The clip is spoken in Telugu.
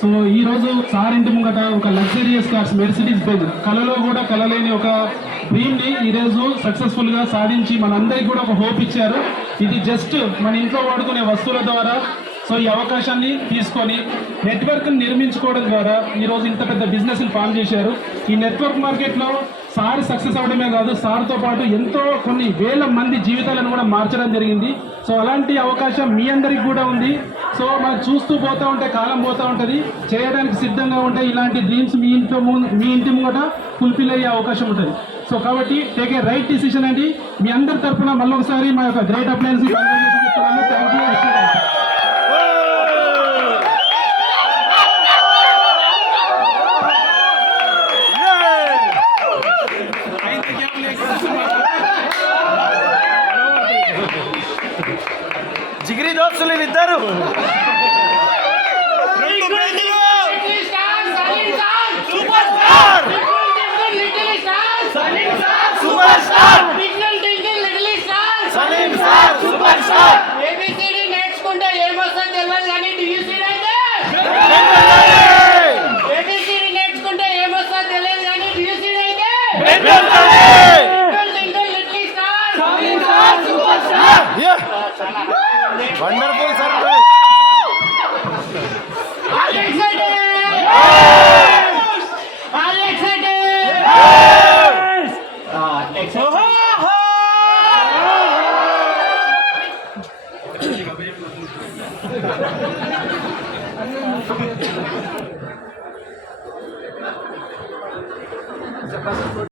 సో ఈ రోజు సార్ ఇంటి ముంగట ఒక లగ్జరియస్ కార్స్ మెర్సిడీస్ బెంజ్ కలలో కూడా కలలేని ఒక డ్రీమ్ ని ఈ రోజు సక్సెస్ఫుల్ గా సాధించి మనందరికీ కూడా ఒక హోప్ ఇచ్చారు. ఇది జస్ట్ మన ఇంట్లో వాడుకునే వస్తువుల ద్వారా సో ఈ అవకాశాన్ని తీసుకొని నెట్వర్క్ నిర్మించుకోవడం ద్వారా ఈరోజు ఇంత పెద్ద బిజినెస్ ఫామ్ చేశారు. ఈ నెట్వర్క్ మార్కెట్లో సార్ సక్సెస్ అవడమే కాదు, సార్తో పాటు ఎంతో కొన్ని వేల మంది జీవితాలను కూడా మార్చడం జరిగింది. సో అలాంటి అవకాశం మీ అందరికి కూడా ఉంది. సో మనం చూస్తూ పోతూ ఉంటే కాలం పోతూ ఉంటుంది, చేయడానికి సిద్ధంగా ఉంటే ఇలాంటి డ్రీమ్స్ మీ ఇంటి ముంగట ఫుల్ఫిల్ అయ్యే అవకాశం ఉంటుంది. సో కాబట్టి టేక్ ఏ రైట్ డిసిషన్ అండి. మీ అందరి తరఫున మళ్ళొకసారి మా యొక్క గ్రేట్ అప్లయన్స్ చెప్తున్నాను. Thank you. జిగిరి దోస్తులు ఇద్దరు నేర్చుకుంటే ఏమొస్తుంది తెలియదు కానీ ఏబిసిడి నేర్చుకుంటే ఏమొస్తుంది తెలియదు కానీ డియూసీడీ అయితే వండర్ఫుల్.